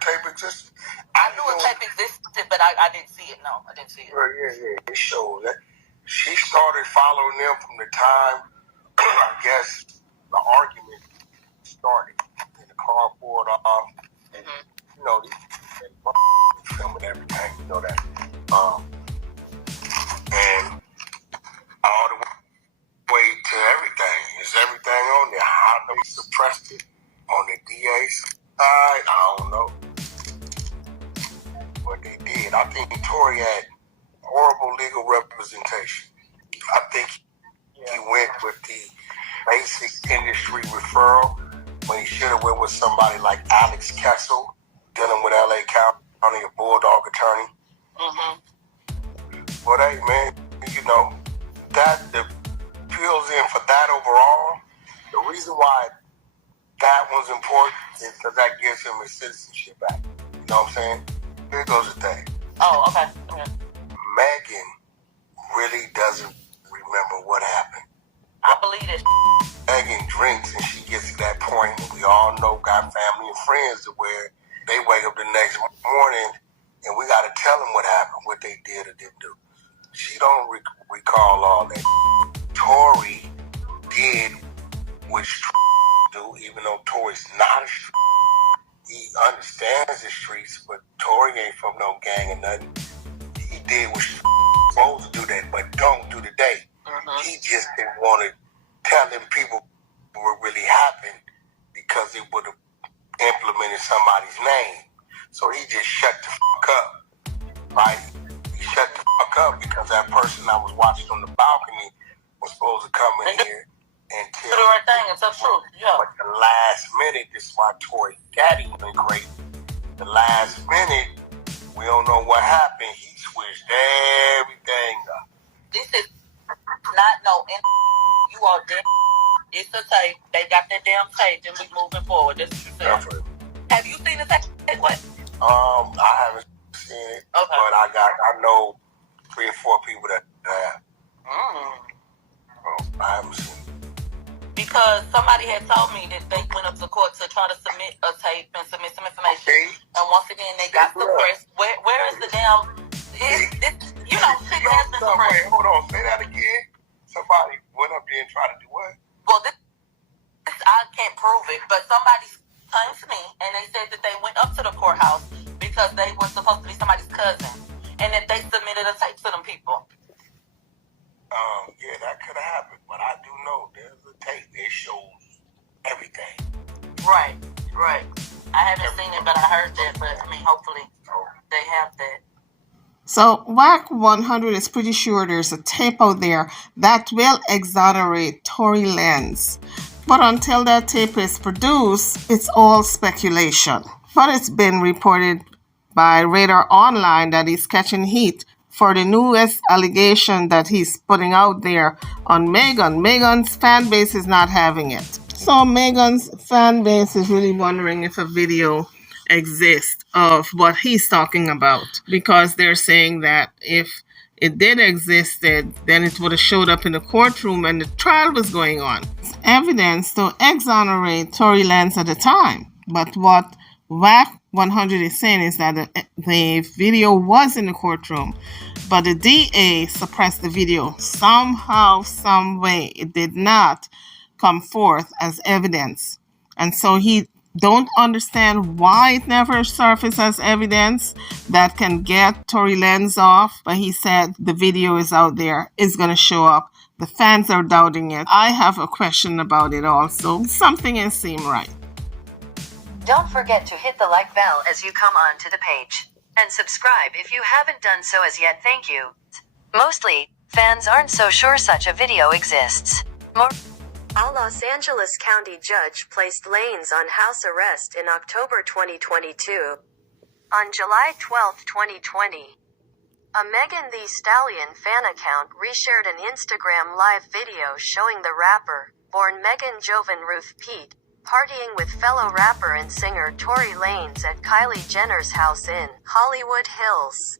tape existed? I knew a tape existed, but I didn't see it. No, I didn't see it. Well, yeah. It shows that she started following them from the time, I guess, the argument started. And the car pulled off. And, you know, and filming everything. You know that. And all the way to everything. Is everything on there? How they suppressed it on the DA's side? I don't know. But they did. I think Tory had horrible legal representation. I think he went with the basic industry referral when he should have went with somebody like Alex Kessel, dealing with LA County, a bulldog attorney. But hey, man, you know, that the appeals in for that overall. The reason why that one's important is because that gives him his citizenship back. You know what I'm saying? Here goes the thing. Oh, okay. Megan really doesn't remember what happened. I believe it. Megan drinks and she gets to that point, and we all know got family and friends to where they wake up the next morning and we got to tell them what happened, what they did or didn't do. She don't recall all that. Tory did what do, even though Tory's not a street. He understands the streets, but Tory ain't from no gang or nothing. He did what supposed to do that, but don't do today. He just didn't want to tell them people what really happened because it would have implemented somebody's name. So he just shut the fuck up, right? He shut the fuck up because that person I was watching on the balcony was supposed to come in here and tell the right thing and tell the truth. Yeah. But the last minute, this is why Tory Gaddy went crazy. The last minute, we don't know what happened. He switched everything up. This is not no. You are dead. It's a tape. They got that damn tape, and we moving forward. This is the thing. Have you seen the tape? What? I haven't seen it, but I know 3 or 4 people that have. I haven't seen it. Because somebody had told me that they went up to court to try to submit a tape and submit some information. And once again, they got suppressed. Where is the damn... you know, shit has been suppressed. Hold on, say that again. Somebody went up there and tried to do what? Well, this I can't prove it, but somebody came to me and they said that they went up to the courthouse because they were supposed to be somebody's cousin and that they submitted a tape to them people. Yeah, that could have happened, but I do know there's a tape. It shows everything. Right. I haven't seen it, but I heard that, but I mean, hopefully they have that. So Wack 100 is pretty sure there's a tape out there that will exonerate Tory Lanez. But until that tape is produced, it's all speculation. But it's been reported by Radar Online that he's catching heat for the newest allegation that he's putting out there on Megan. Megan's fan base is not having it. So Megan's fan base is really wondering if a video exists of what he's talking about, because they're saying that if it did exist, then it would have showed up in the courtroom and the trial was going on. It's evidence to exonerate Tory Lanez at the time. But what Wack 100 is saying is that the video was in the courtroom, but the DA suppressed the video somehow, some way. It did not come forth as evidence. And so he don't understand why it never surfaced as evidence that can get Tory Lanez off. But he said the video is out there. It's going to show up. The fans are doubting it. I have a question about it also. Something ain't seem right. Don't forget to hit the like bell as you come on to the page. And subscribe if you haven't done so as yet. Thank you. Mostly, fans aren't so sure such a video exists. A Los Angeles County judge placed Lanez on house arrest in October 2022. On July 12, 2020, a Megan Thee Stallion fan account reshared an Instagram live video showing the rapper, born Megan Jovan Ruth Pete, partying with fellow rapper and singer Tory Lanez at Kylie Jenner's house in Hollywood Hills,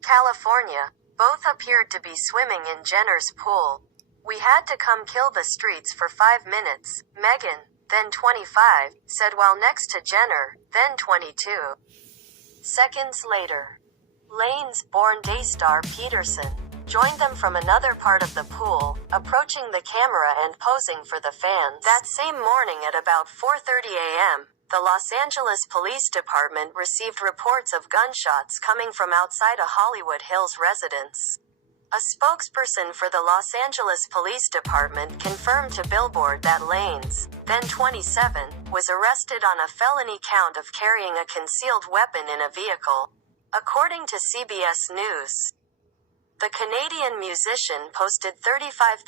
California. Both appeared to be swimming in Jenner's pool. "We had to come kill the streets for 5 minutes," Megan, then 25, said while next to Jenner, then 22. Seconds later, Lane's born Daystar Peterson joined them from another part of the pool, approaching the camera and posing for the fans. That same morning at about 4:30 a.m., the Los Angeles Police Department received reports of gunshots coming from outside a Hollywood Hills residence. A spokesperson for the Los Angeles Police Department confirmed to Billboard that Lanes, then 27, was arrested on a felony count of carrying a concealed weapon in a vehicle. According to CBS News, the Canadian musician posted $35,000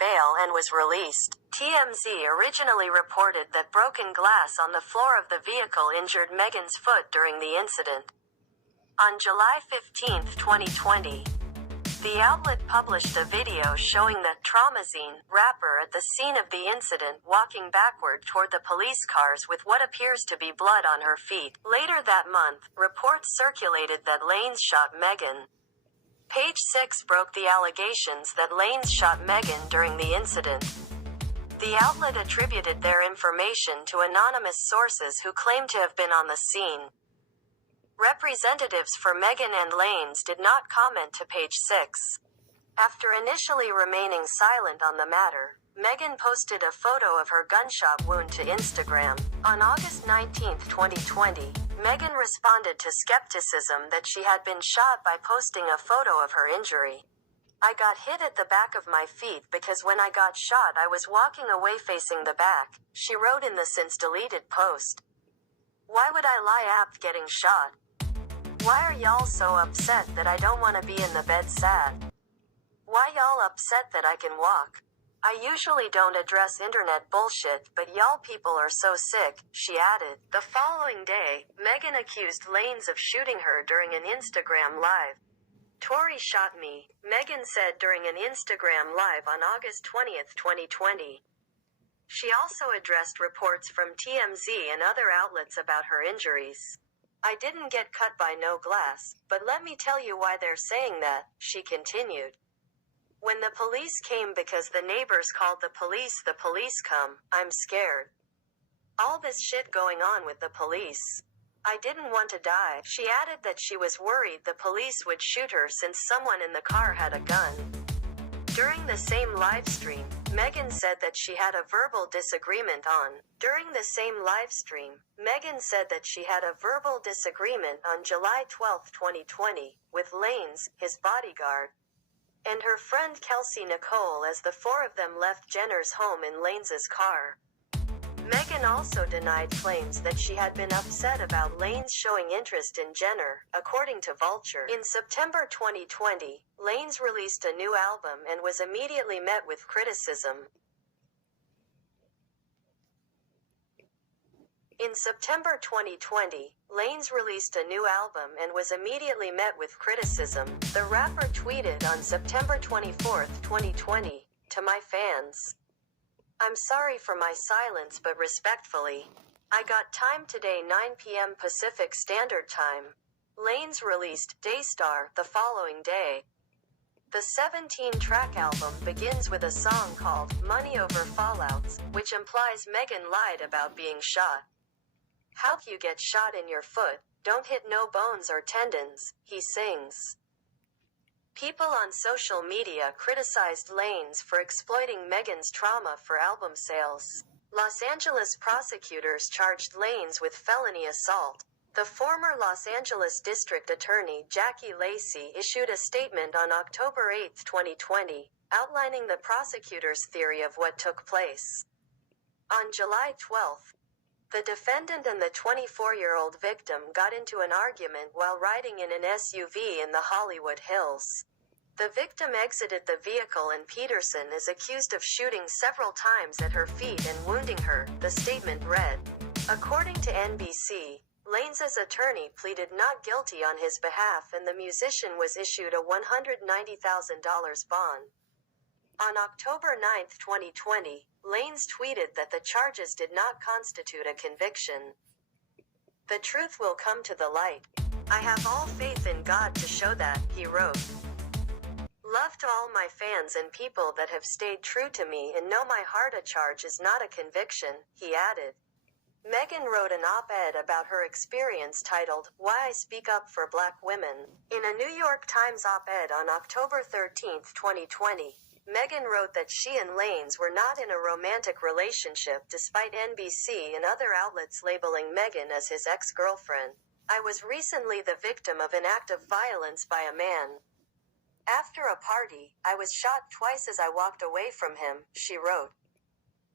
bail and was released. TMZ originally reported that broken glass on the floor of the vehicle injured Megan's foot during the incident. On July 15, 2020, the outlet published a video showing that Traumazine, rapper at the scene of the incident, walking backward toward the police cars with what appears to be blood on her feet. Later that month, reports circulated that Lanes shot Megan. Page 6 broke the allegations that Lanes shot Megan during the incident. The outlet attributed their information to anonymous sources who claimed to have been on the scene. Representatives for Megan and Lanes did not comment to Page 6. After initially remaining silent on the matter, Megan posted a photo of her gunshot wound to Instagram. On August 19, 2020, Megan responded to skepticism that she had been shot by posting a photo of her injury. "I got hit at the back of my feet because when I got shot I was walking away facing the back," she wrote in the since-deleted post. "Why would I lie after getting shot? Why are y'all so upset that I don't want to be in the bed sad? Why y'all upset that I can walk? I usually don't address internet bullshit, but y'all people are so sick," she added. The following day, Megan accused Lanes of shooting her during an Instagram Live. "Tori shot me," Megan said during an Instagram Live on August 20, 2020. She also addressed reports from TMZ and other outlets about her injuries. "I didn't get cut by no glass, but let me tell you why they're saying that," she continued. "When the police came because the neighbors called the police come, I'm scared. All this shit going on with the police. I didn't want to die." She added that she was worried the police would shoot her since someone in the car had a gun. During the same live stream, Megan said that she had a verbal disagreement on July 12, 2020, with Lanes, his bodyguard, and her friend Kelsey Nicole as the four of them left Jenner's home in Lanes's car. Megan also denied claims that she had been upset about Lanes showing interest in Jenner, according to Vulture. In September 2020, Lanes released a new album and was immediately met with criticism. In September 2020, Lanes released a new album and was immediately met with criticism. The rapper tweeted on September 24, 2020, "To my fans, I'm sorry for my silence, but respectfully, I got time today 9 p.m. Pacific Standard Time." Lanes released Daystar the following day. The 17-track album begins with a song called Money Over Fallouts, which implies Megan lied about being shot. "How you get shot in your foot, don't hit no bones or tendons," he sings. People on social media criticized Lanes for exploiting Megan's trauma for album sales. Los Angeles prosecutors charged Lanes with felony assault. The former Los Angeles District Attorney Jackie Lacey issued a statement on October 8, 2020, outlining the prosecutor's theory of what took place. On July 12, the defendant and the 24-year-old victim got into an argument while riding in an SUV in the Hollywood Hills. The victim exited the vehicle and Peterson is accused of shooting several times at her feet and wounding her, the statement read. According to NBC, Lanes' attorney pleaded not guilty on his behalf and the musician was issued a $190,000 bond. On October 9, 2020, Lanes tweeted that the charges did not constitute a conviction. "The truth will come to the light. I have all faith in God to show that," he wrote. Love to all my fans and people that have stayed true to me and know my heart a charge is not a conviction, he added. Meghan wrote an op-ed about her experience titled, Why I Speak Up for Black Women. In a New York Times op-ed on October 13, 2020, Meghan wrote that she and Lanez were not in a romantic relationship despite NBC and other outlets labeling Meghan as his ex-girlfriend. I was recently the victim of an act of violence by a man. After a party, I was shot twice as I walked away from him, she wrote.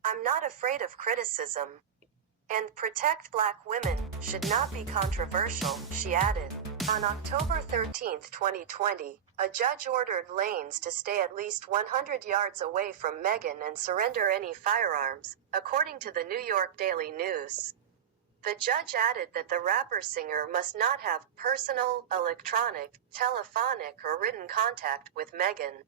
I'm not afraid of criticism. And protect black women should not be controversial, she added. On October 13, 2020, a judge ordered Lanez to stay at least 100 yards away from Meghan and surrender any firearms, according to the New York Daily News. The judge added that the rapper-singer must not have personal, electronic, telephonic or written contact with Meghan.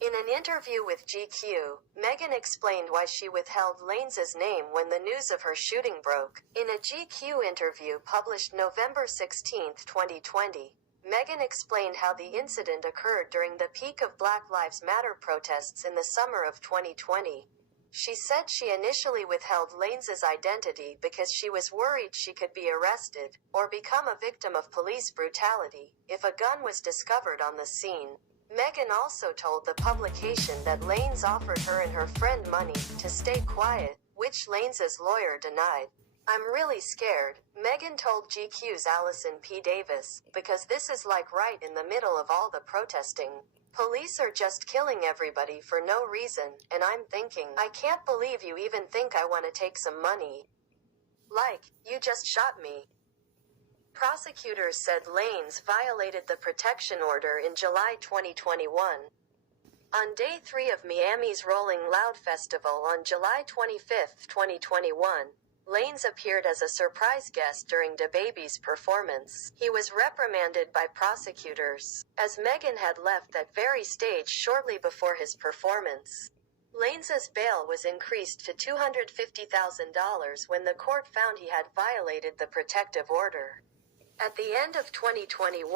In an interview with GQ, Meghan explained why she withheld Lanez's name when the news of her shooting broke. In a GQ interview published November 16, 2020, Meghan explained how the incident occurred during the peak of Black Lives Matter protests in the summer of 2020. She said she initially withheld Lanez's identity because she was worried she could be arrested, or become a victim of police brutality, if a gun was discovered on the scene. Meghan also told the publication that Lanez offered her and her friend money to stay quiet, which Lanez's lawyer denied. I'm really scared, Meghan told GQ's Allison P. Davis, because this is like right in the middle of all the protesting. Police are just killing everybody for no reason, and I'm thinking, I can't believe you even think I want to take some money. Like, you just shot me. Prosecutors said Lanez violated the protection order in July 2021. On Day 3 of Miami's Rolling Loud Festival on July 25, 2021, Lanez appeared as a surprise guest during DaBaby's performance. He was reprimanded by prosecutors, as Meghan had left that very stage shortly before his performance. Lanez's bail was increased to $250,000 when the court found he had violated the protective order. At the end of 2021,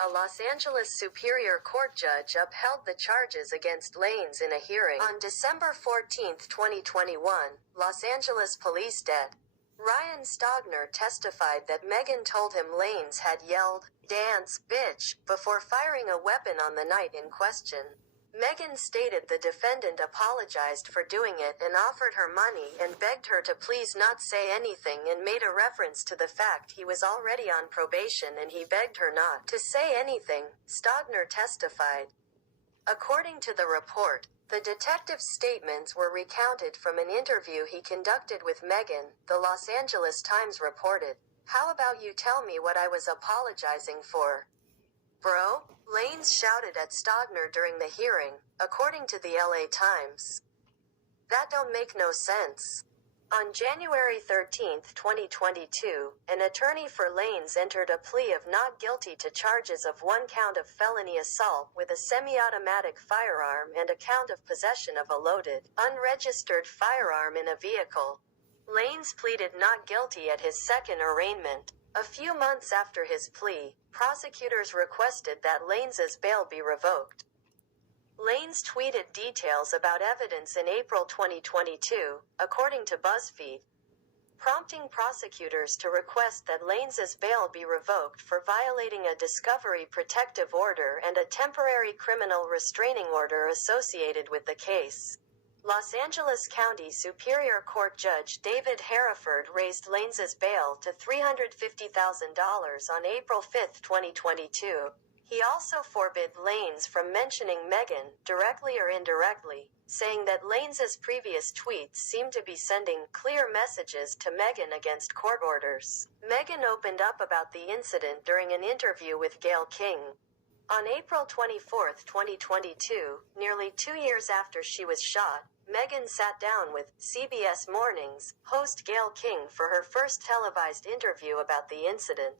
a Los Angeles Superior Court judge upheld the charges against Lanez in a hearing. On December 14, 2021, Los Angeles Police Det. Ryan Stogner testified that Meghan told him Lanez had yelled, "Dance, bitch," before firing a weapon on the night in question. Meghan stated the defendant apologized for doing it and offered her money and begged her to please not say anything and made a reference to the fact he was already on probation and he begged her not to say anything, Stogner testified. According to the report, the detective's statements were recounted from an interview he conducted with Meghan, the Los Angeles Times reported. How about you tell me what I was apologizing for? Bro, Lanez shouted at Stogner during the hearing, according to the LA Times. That don't make no sense. On January 13, 2022, an attorney for Lanez entered a plea of not guilty to charges of 1 count of felony assault with a semi-automatic firearm and a count of possession of a loaded, unregistered firearm in a vehicle. Lanez pleaded not guilty at his second arraignment. A few months after his plea, prosecutors requested that Lanez's bail be revoked. Lanez tweeted details about evidence in April 2022, according to BuzzFeed, prompting prosecutors to request that Lanez's bail be revoked for violating a discovery protective order and a temporary criminal restraining order associated with the case. Los Angeles County Superior Court Judge David Hereford raised Lanez's bail to $350,000 on April 5, 2022. He also forbid Lanez from mentioning Meghan, directly or indirectly, saying that Lanez's previous tweets seemed to be sending clear messages to Meghan against court orders. Meghan opened up about the incident during an interview with Gayle King. On April 24, 2022, nearly 2 years after she was shot, Meghan sat down with CBS Mornings host Gayle King for her first televised interview about the incident.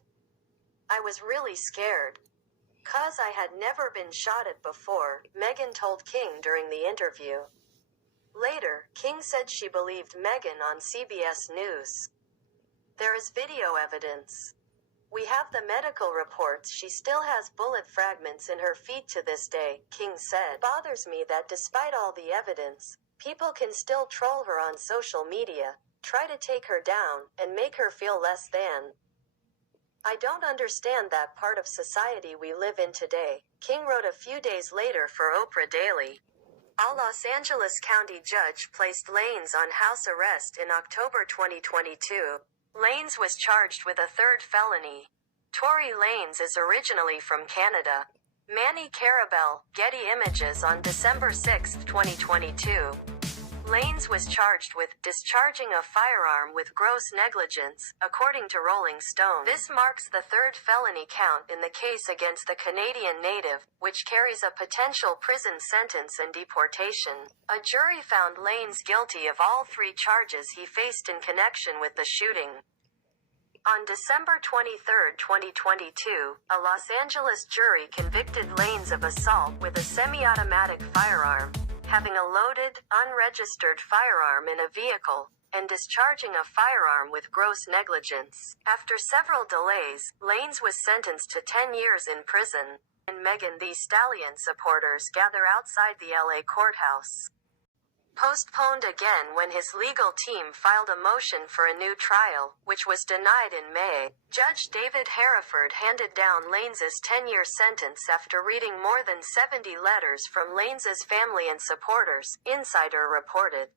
I was really scared. 'Cause I had never been shot at before, Meghan told King during the interview. Later, King said she believed Meghan on CBS News. There is video evidence. We have the medical reports. She still has bullet fragments in her feet to this day, King said. Bothers me that despite all the evidence, people can still troll her on social media, try to take her down, and make her feel less than. I don't understand that part of society we live in today, King wrote a few days later for Oprah Daily. A Los Angeles County judge placed Lanez on house arrest in October 2022. Lanez was charged with a third felony. Tory Lanez is originally from Canada. Manny Carabell, Getty Images on December 6, 2022. Lanez was charged with discharging a firearm with gross negligence, according to Rolling Stone. This marks the third felony count in the case against the Canadian native, which carries a potential prison sentence and deportation. A jury found Lanez guilty of all three charges he faced in connection with the shooting. On December 23, 2022, a Los Angeles jury convicted Lanez of assault with a semi-automatic firearm, having a loaded, unregistered firearm in a vehicle, and discharging a firearm with gross negligence. After several delays, Lanez was sentenced to 10 years in prison, and Megan Thee Stallion supporters gather outside the LA courthouse. Postponed again when his legal team filed a motion for a new trial, which was denied in May. Judge David Hereford handed down Lanez's 10-year sentence after reading more than 70 letters from Lanez's family and supporters, Insider reported.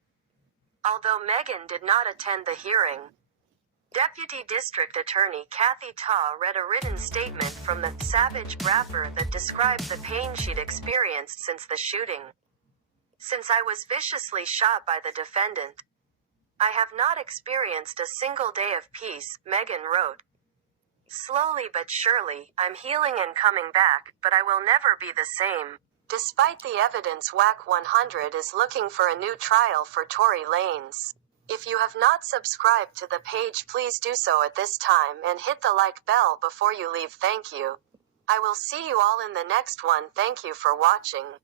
Although Megan did not attend the hearing, Deputy District Attorney Kathy Ta read a written statement from the Savage rapper that described the pain she'd experienced since the shooting. Since I was viciously shot by the defendant, I have not experienced a single day of peace, Megan wrote. Slowly but surely, I'm healing and coming back, but I will never be the same. Despite the evidence, Wack 100 is looking for a new trial for Tory Lanez. If you have not subscribed to the page, please do so at this time and hit the like bell before you leave. Thank you. I will see you all in the next one. Thank you for watching.